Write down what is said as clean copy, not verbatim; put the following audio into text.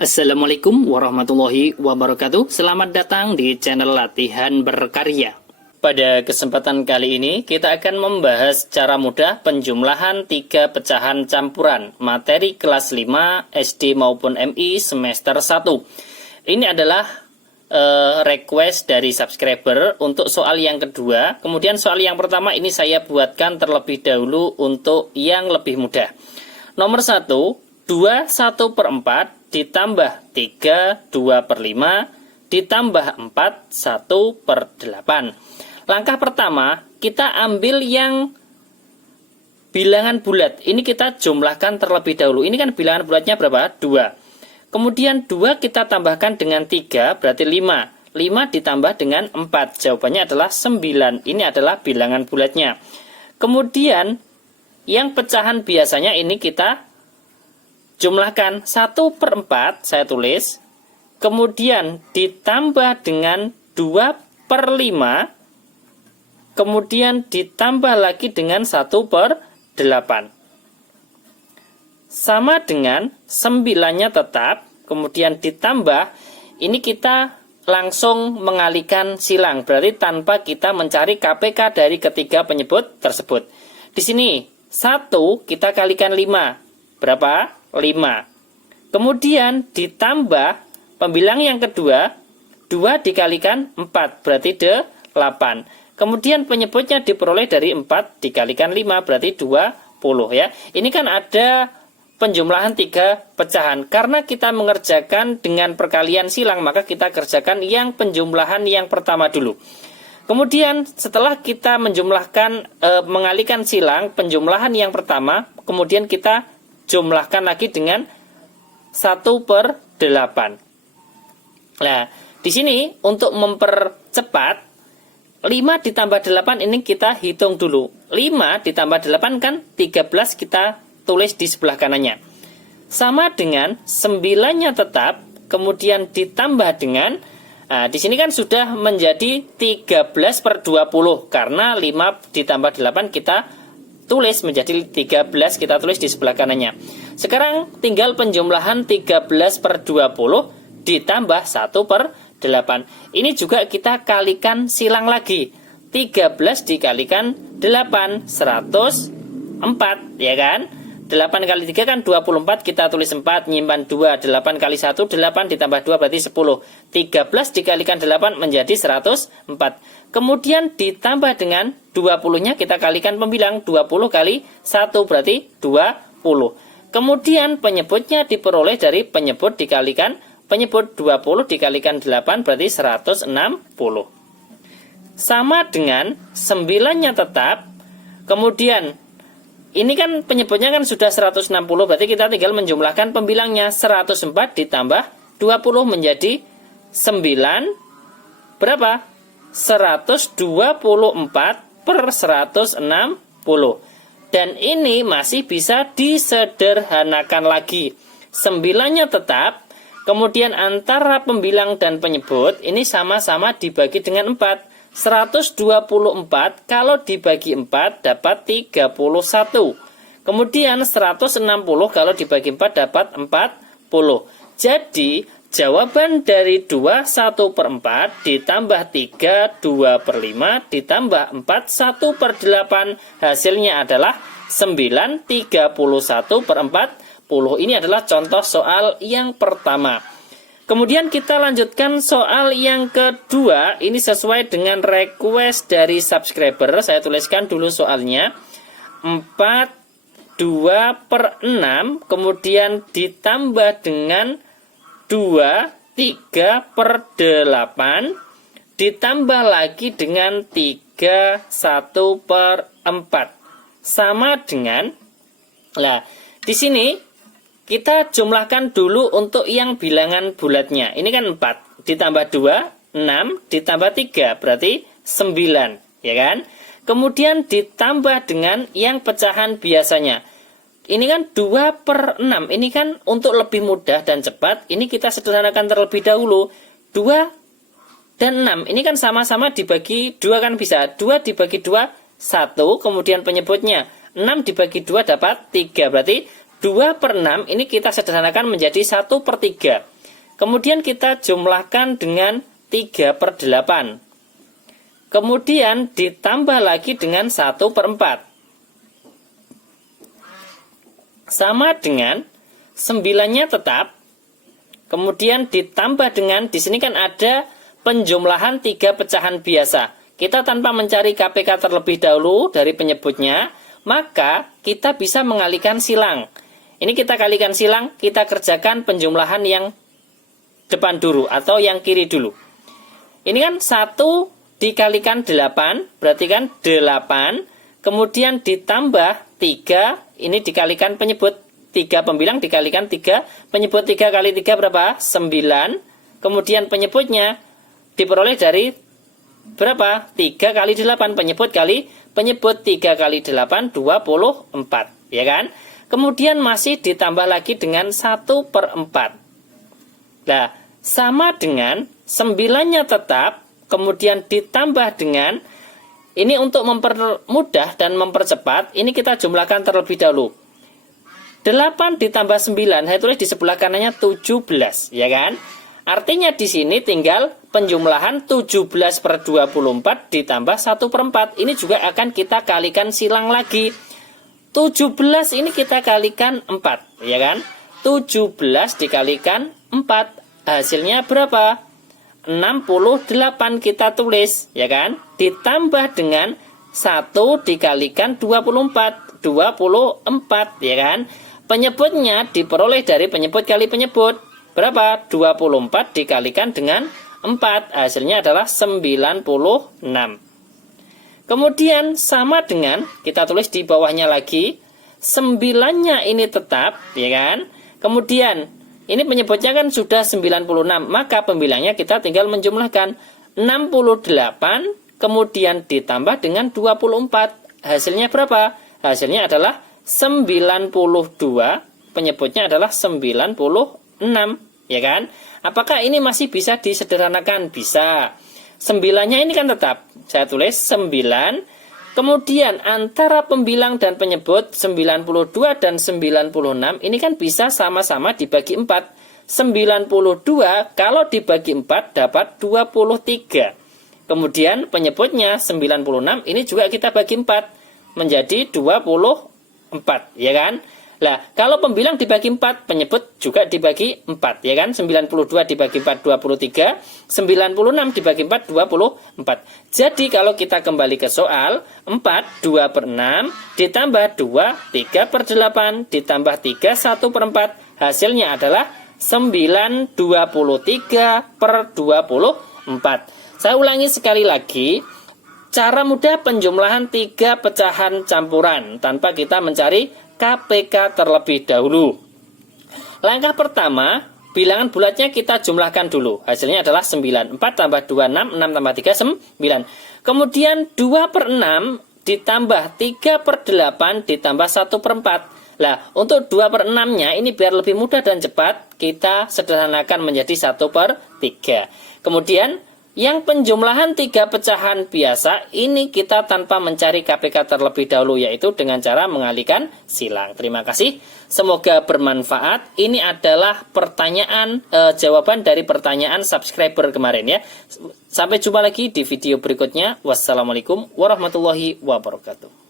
Assalamualaikum warahmatullahi wabarakatuh. Selamat datang di channel Latihan Berkarya. Pada kesempatan kali ini kita akan membahas cara mudah penjumlahan 3 pecahan campuran materi kelas 5 SD maupun MI semester 1. Ini adalah request dari subscriber untuk soal yang kedua. Kemudian soal yang pertama ini saya buatkan terlebih dahulu untuk yang lebih mudah. Nomor 1, 2 1/4 ditambah 3 2/5 ditambah 4 1/8. Langkah pertama, kita ambil yang bilangan bulat. Ini kita jumlahkan terlebih dahulu. Ini kan bilangan bulatnya berapa? 2. Kemudian 2 kita tambahkan dengan 3, berarti 5. 5 ditambah dengan 4. Jawabannya adalah 9. Ini adalah bilangan bulatnya. Kemudian yang pecahan biasanya ini kita jumlahkan 1/4, saya tulis, kemudian ditambah dengan 2/5, kemudian ditambah lagi dengan 1/8. Sama dengan 9-nya tetap, kemudian ditambah, ini kita langsung mengalihkan silang, berarti tanpa kita mencari KPK dari ketiga penyebut tersebut. Di sini, 1 kita kalikan 5, berapa? 5. Kemudian ditambah pembilang yang kedua, 2 dikalikan 4, berarti 8. Kemudian penyebutnya diperoleh dari 4 dikalikan 5, berarti 20 ya. Ini kan ada penjumlahan 3 pecahan. Karena kita mengerjakan dengan perkalian silang, maka kita kerjakan yang penjumlahan yang pertama dulu. Kemudian setelah kita menjumlahkan, mengalihkan silang, penjumlahan yang pertama, kemudian kita jumlahkan lagi dengan 1/8. Nah, di sini untuk mempercepat, 5 ditambah 8 ini kita hitung dulu. 5 ditambah 8 kan 13, kita tulis di sebelah kanannya. Sama dengan 9-nya tetap, kemudian ditambah dengan, nah, di sini kan sudah menjadi 13/20, karena 5 ditambah 8 kita tulis menjadi 13, kita tulis di sebelah kanannya. Sekarang tinggal penjumlahan 13/20 ditambah 1/8. Ini juga kita kalikan silang lagi. 13 dikalikan 8, 104, ya kan? 8 kali 3 kan 24, kita tulis 4, nyimpan 2, 8 kali 1, 8 ditambah 2 berarti 10. 13 dikalikan 8 menjadi 104. Kemudian ditambah dengan 20-nya kita kalikan pembilang, 20 kali 1 berarti 20. Kemudian penyebutnya diperoleh dari penyebut dikalikan penyebut, 20 dikalikan 8 berarti 160. Sama dengan 9-nya tetap, kemudian ini kan penyebutnya kan sudah 160, berarti kita tinggal menjumlahkan pembilangnya. 104 ditambah 20 menjadi 9, berapa? 124/160. Dan ini masih bisa disederhanakan lagi. 9-nya tetap, kemudian antara pembilang dan penyebut, ini sama-sama dibagi dengan 4. 124 kalau dibagi 4 dapat 31. Kemudian 160 kalau dibagi 4 dapat 40. Jadi jawaban dari 2 1/4 ditambah 3 2/5 ditambah 4 1/8 hasilnya adalah 9 31/40. Ini adalah contoh soal yang pertama. Kemudian kita lanjutkan soal yang kedua. Ini sesuai dengan request dari subscriber. Saya tuliskan dulu soalnya. 4 2/6 kemudian ditambah dengan 2 3/8 ditambah lagi dengan 3 1/4 sama dengan, nah di sini kita jumlahkan dulu untuk yang bilangan bulatnya. Ini kan 4 ditambah 2 6 ditambah 3 berarti 9, ya kan? Kemudian ditambah dengan yang pecahan biasanya. Ini kan 2/6. Ini kan untuk lebih mudah dan cepat, ini kita sederhanakan terlebih dahulu. 2 dan 6. Ini kan sama-sama dibagi 2 kan bisa. 2 dibagi 2, 1. Kemudian penyebutnya. 6 dibagi 2 dapat 3. Berarti 2/6 ini kita sederhanakan menjadi 1/3. Kemudian kita jumlahkan dengan 3/8. Kemudian ditambah lagi dengan 1/4. Sama dengan 9-nya tetap. Kemudian ditambah dengan, di sini kan ada penjumlahan 3 pecahan biasa. Kita tanpa mencari KPK terlebih dahulu dari penyebutnya, maka kita bisa mengalihkan silang. Ini kita kalikan silang, kita kerjakan penjumlahan yang depan dulu atau yang kiri dulu. Ini kan 1 dikalikan 8, berarti kan 8. Kemudian ditambah 3, ini dikalikan penyebut. 3 pembilang dikalikan 3, penyebut 3 kali 3 berapa? 9. Kemudian penyebutnya diperoleh dari berapa? 3 kali 8, penyebut 3 kali 8, 24. Ya kan? Kemudian masih ditambah lagi dengan 1/4. Nah, sama dengan 9-nya tetap, kemudian ditambah dengan, ini untuk mempermudah dan mempercepat, ini kita jumlahkan terlebih dahulu. 8 ditambah 9, saya tulis di sebelah kanannya 17, ya kan? Artinya di sini tinggal penjumlahan 17/24 ditambah 1/4. Ini juga akan kita kalikan silang lagi. 17 ini kita kalikan 4, ya kan? 17 dikalikan 4, hasilnya berapa? 68 kita tulis, ya kan? Ditambah dengan 1 dikalikan 24, ya kan? Penyebutnya diperoleh dari penyebut kali penyebut. Berapa? 24 dikalikan dengan 4. Hasilnya adalah 96. Kemudian sama dengan, kita tulis di bawahnya lagi, 9-nya ini tetap, ya kan? Kemudian, ini penyebutnya kan sudah 96. Maka pembilangnya kita tinggal menjumlahkan 68, kemudian ditambah dengan 24. Hasilnya berapa? Hasilnya adalah 92, penyebutnya adalah 96, ya kan? Apakah ini masih bisa disederhanakan? Bisa. 9-nya ini kan tetap, saya tulis 9, kemudian antara pembilang dan penyebut 92 dan 96 ini kan bisa sama-sama dibagi 4. 92 kalau dibagi 4 dapat 23. Kemudian penyebutnya 96 ini juga kita bagi 4 menjadi 24, ya kan? Lah, kalau pembilang dibagi 4, penyebut juga dibagi 4, ya kan? 92 dibagi 4, 23. 96 dibagi 4, 24. Jadi, kalau kita kembali ke soal, 4, 2/6, ditambah 2, 3/8, ditambah 3, 1/4. Hasilnya adalah 9/23/24. Saya ulangi sekali lagi. Cara mudah penjumlahan 3 pecahan campuran tanpa kita mencari KPK terlebih dahulu. Langkah pertama, bilangan bulatnya kita jumlahkan dulu. Hasilnya adalah 9. 4 tambah 2, 6. 6 tambah 3, 9. Kemudian 2/6 ditambah 3/8 ditambah 1/4. Lah, untuk 2/6-nya ini biar lebih mudah dan cepat, kita sederhanakan menjadi 1/3. Kemudian yang penjumlahan 3 pecahan biasa ini kita tanpa mencari KPK terlebih dahulu, yaitu dengan cara mengalihkan silang. Terima kasih, semoga bermanfaat. Ini adalah pertanyaan, jawaban dari pertanyaan subscriber kemarin ya. Sampai jumpa lagi di video berikutnya. Wassalamualaikum warahmatullahi wabarakatuh.